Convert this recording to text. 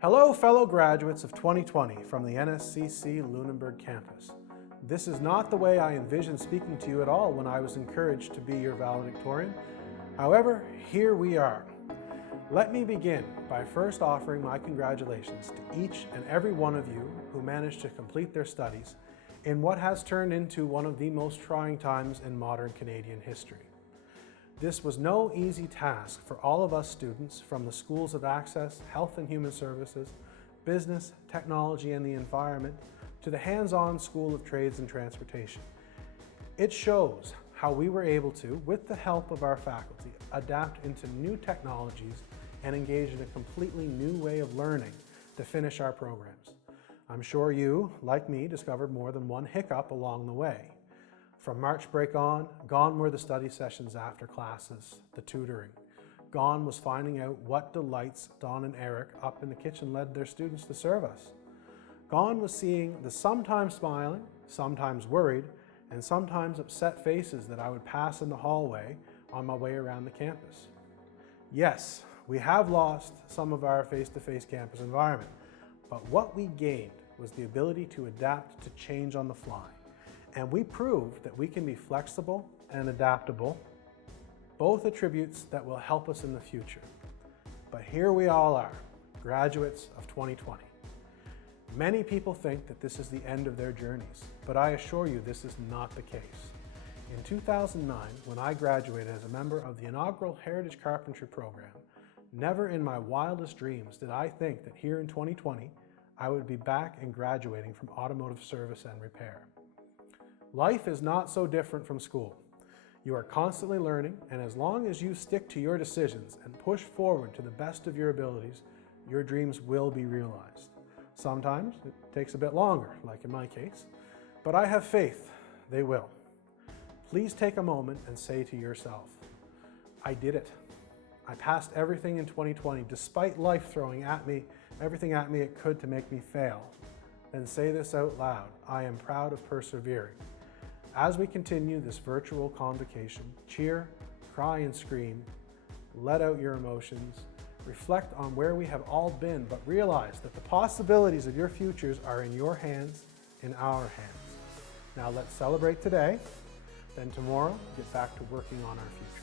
Hello, fellow graduates of 2020 from the NSCC Lunenburg campus. This is not the way I envisioned speaking to you at all when I was encouraged to be your valedictorian. However, here we are. Let me begin by first offering my congratulations to each and every one of you who managed to complete their studies in what has turned into one of the most trying times in modern Canadian history. This was no easy task for all of us students from the Schools of Access, Health and Human Services, Business, Technology and the Environment, to the hands-on School of Trades and Transportation. It shows how we were able to, with the help of our faculty, adapt into new technologies and engage in a completely new way of learning to finish our programs. I'm sure you, like me, discovered more than one hiccup along the way. From March break on, gone were the study sessions after classes, the tutoring. Gone was finding out what delights Don and Eric up in the kitchen led their students to serve us. Gone was seeing the sometimes smiling, sometimes worried, and sometimes upset faces that I would pass in the hallway on my way around the campus. Yes, we have lost some of our face-to-face campus environment, but what we gained was the ability to adapt to change on the fly. And we proved that we can be flexible and adaptable, both attributes that will help us in the future. But here we all are, graduates of 2020. Many people think that this is the end of their journeys, but I assure you this is not the case. In 2009, when I graduated as a member of the inaugural Heritage Carpentry program, never in my wildest dreams did I think that here in 2020, I would be back and graduating from automotive service and repair. Life is not so different from school. You are constantly learning, and as long as you stick to your decisions and push forward to the best of your abilities, your dreams will be realized. Sometimes it takes a bit longer, like in my case, but I have faith they will. Please take a moment and say to yourself, I did it. I passed everything in 2020 despite life throwing at me everything at me it could to make me fail. Then say this out loud, I am proud of persevering. As we continue this virtual convocation, cheer, cry and scream, let out your emotions, reflect on where we have all been, but realize that the possibilities of your futures are in your hands, in our hands. Now let's celebrate today, then tomorrow get back to working on our future.